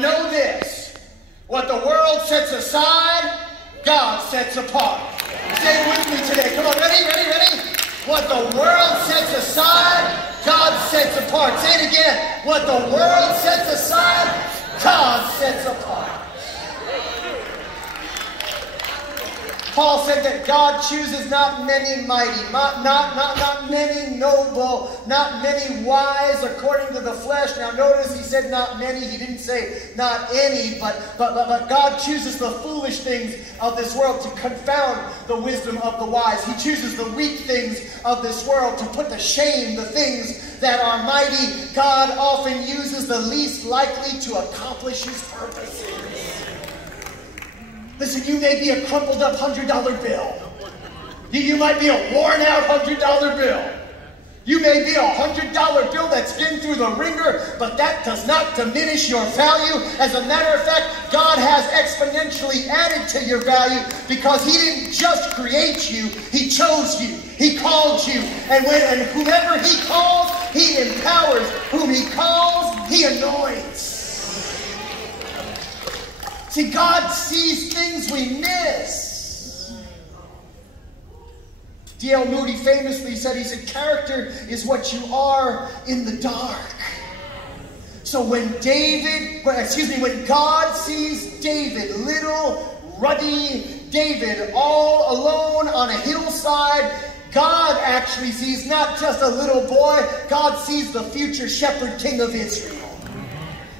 Know this, what the world sets aside, God sets apart. Say it with me today. Come on, ready? What the world sets aside, God sets apart. Say it again. What the world sets aside, God sets apart. Paul said that God chooses not many mighty, not many noble, not many wise according to the flesh. Now notice he said not many. He didn't say not any, but God chooses the foolish things of this world to confound the wisdom of the wise. He chooses the weak things of this world to put to shame the things that are mighty. God often uses the least likely to accomplish his purposes. Listen, you may be a crumpled up $100 bill. You might be a worn out $100 bill. You may be a $100 bill that's been through the ringer, but that does not diminish your value. As a matter of fact, God has exponentially added to your value because he didn't just create you, he chose you, he called you. And whomever he calls, he empowers. Whom he calls, he anoints. See, God sees things we miss. D.L. Moody famously said, he said, character is what you are in the dark. So when God sees David, little, ruddy David, all alone on a hillside, God actually sees not just a little boy, God sees the future shepherd king of Israel.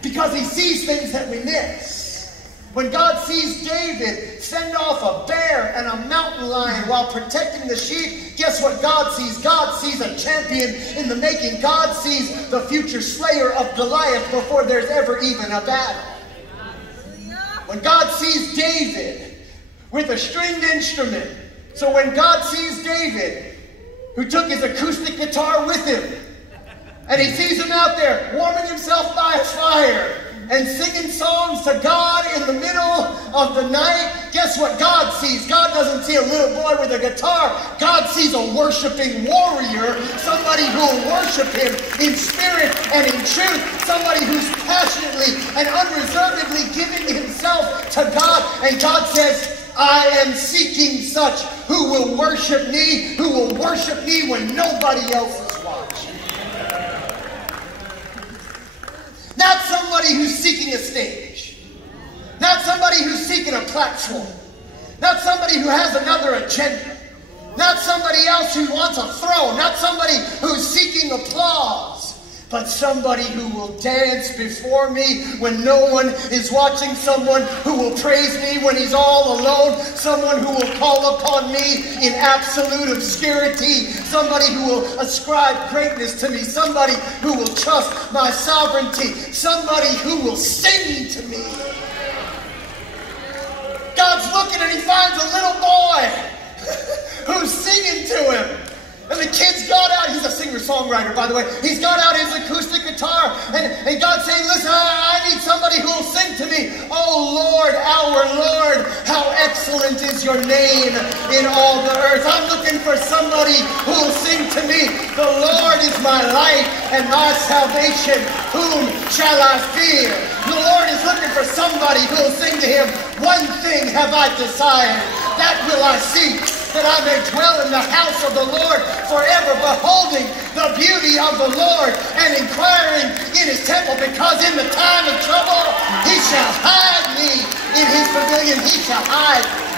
Because he sees things that we miss. When God sees David fend off a bear and a mountain lion while protecting the sheep, guess what God sees? God sees a champion in the making. God sees the future slayer of Goliath before there's ever even a battle. When God sees David with a stringed instrument, so when God sees David, who took his acoustic guitar with him, and he sees him out there warming himself by a fire, and singing songs to God in the middle of the night, guess what God sees? God doesn't see a little boy with a guitar. God sees a worshiping warrior, somebody who will worship him in spirit and in truth, somebody who's passionately and unreservedly giving himself to God. And God says, I am seeking such who will worship me when nobody else is watching. Not somebody who's seeking a stage. Not somebody who's seeking a platform. Not somebody who has another agenda. Not somebody else who wants a throne. Not somebody who's seeking applause. But somebody who will dance before me when no one is watching. Someone who will praise me when he's all alone. Someone who will call upon me in absolute obscurity. Somebody who will ascribe greatness to me. Somebody who will trust my sovereignty. Somebody who will sing to me. God's looking and he finds a little boy who's singing to him. And the kid's got out, he's a singer-songwriter, by the way. He's got out his acoustic guitar. And God's saying, listen, I need somebody who will sing to me. Oh, Lord, our Lord, how excellent is your name in all the earth. I'm looking for somebody who will sing to me. The Lord is my light and my salvation. Whom shall I fear? The Lord is looking for somebody who will sing to him. One thing have I desired, that will I seek, that I may dwell in the house of the Lord forever, beholding the beauty of the Lord and inquiring in his temple, because in the time of trouble he shall hide me in his pavilion. He shall hide me.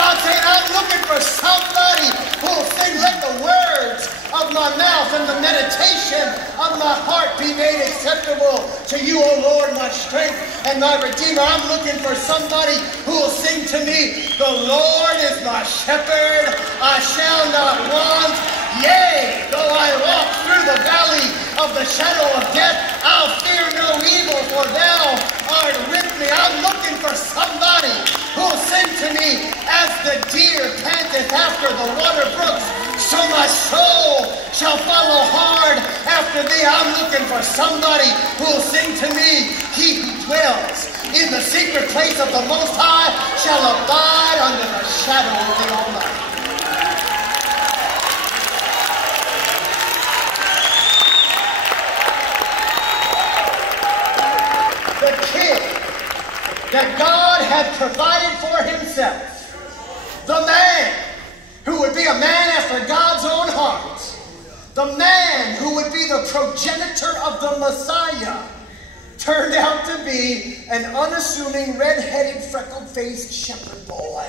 God saying, I'm looking for somebody who will sing, let the words of my mouth and the meditation of my heart be made acceptable to you, O Lord, my strength and my Redeemer. I'm looking for somebody who will sing to me, the Lord is my shepherd, I shall not want. Yea, though I walk through the valley of the shadow of death, I'll fear no evil, for thou art with me. I'm looking for somebody who will sing to me, as the deer panteth after the water brooks, so my soul shall follow hard after thee. I'm looking for somebody who will sing to me, he who dwells in the secret place of the Most High shall abide under the shadow of the Almighty. The king that God had provided for himself. The man who would be a man after God's own heart. The man who would be the progenitor of the Messiah turned out to be an unassuming, red-headed, freckled-faced shepherd boy.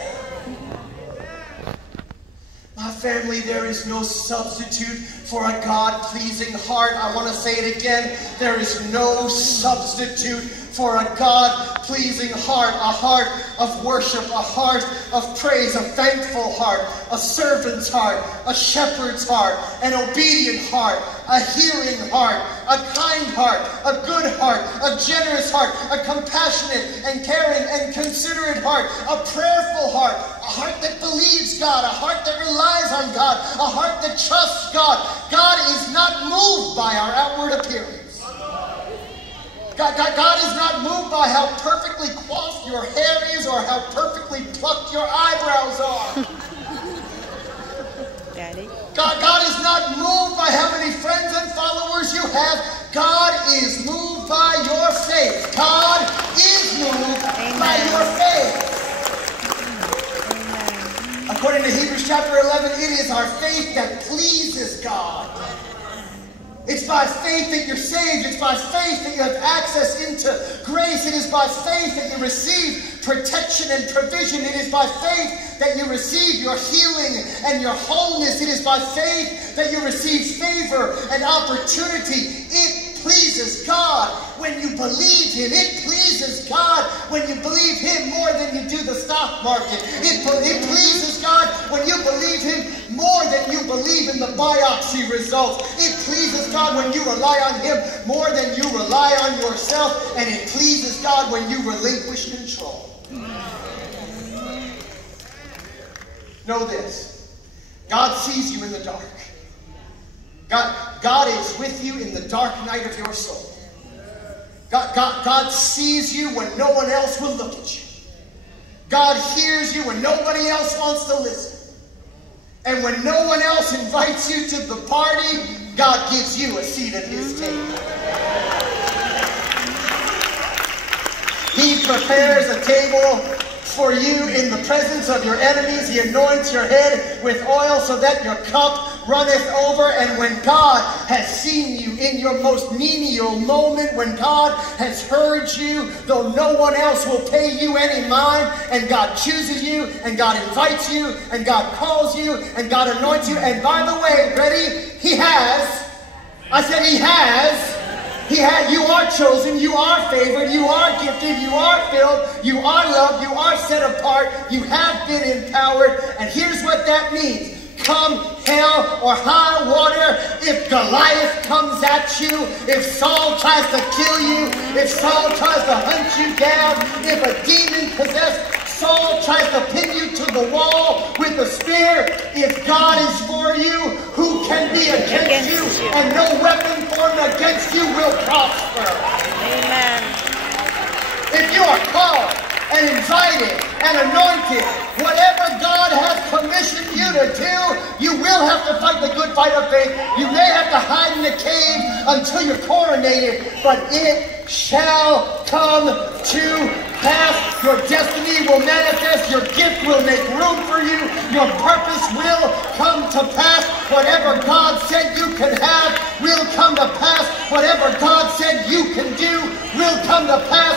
My family, there is no substitute for a God-pleasing heart. I want to say it again. There is no substitute for a God-pleasing heart. A heart of worship, a heart of praise, a thankful heart, a servant's heart, a shepherd's heart, an obedient heart, a hearing heart, a kind heart, a good heart, a generous heart, a compassionate and caring and considerate heart, a prayerful heart, a heart that believes God, a heart that relies on God, a heart that trusts God. God is not moved by our outward appearance. God is not moved by how perfectly coiffed your hair is or how perfectly plucked your eyebrows are. Daddy. God is not moved by how many friends and followers you have. God is moved by your faith. God is moved by your faith. Amen. According to Hebrews chapter 11, it is our faith that pleases God. It's by faith that you're saved. It's by faith that you have access into grace. It is by faith that you receive protection and provision. It is by faith that you receive your healing and your wholeness. It is by faith that you receive favor and opportunity. It pleases God when you believe Him. It pleases God when you believe Him more than you do the stock market. It pleases God when you believe Him more than you believe in the biopsy results. It pleases God when you rely on Him more than you rely on yourself. And it pleases God when you relinquish control. Know this. God sees you in the dark. God is with you in the dark night of your soul. God sees you when no one else will look at you. God hears you when nobody else wants to listen. And when no one else invites you to the party, God gives you a seat at His table. He prepares a table for you in the presence of your enemies. He anoints your head with oil so that your cup runneth over. And when God has seen you in your most menial moment, when God has heard you, though no one else will pay you any mind, and God chooses you, and God invites you, and God calls you, and God anoints you. And by the way, ready? He has. I said He has. You are chosen, you are favored, you are gifted, you are filled, you are loved, you are set apart, you have been empowered. And here's what that means. Come hell or high water, if Goliath comes at you, if Saul tries to kill you, if Saul tries to hunt you down, if a demon-possessed Saul tries to pin you to the wall with a spear, if God is for you, who can be against you? And no weapon formed against you will prosper. Amen. If you are called and invited and anointed, whatever God has commissioned you to do, you will have to fight the good fight of faith. You may have to hide in a cave until you're coronated, but it shall come to pass. Your destiny will manifest. Your gift will make room for you. Your purpose will come to pass. Whatever God said you can have will come to pass. Whatever God said you can do will come to pass.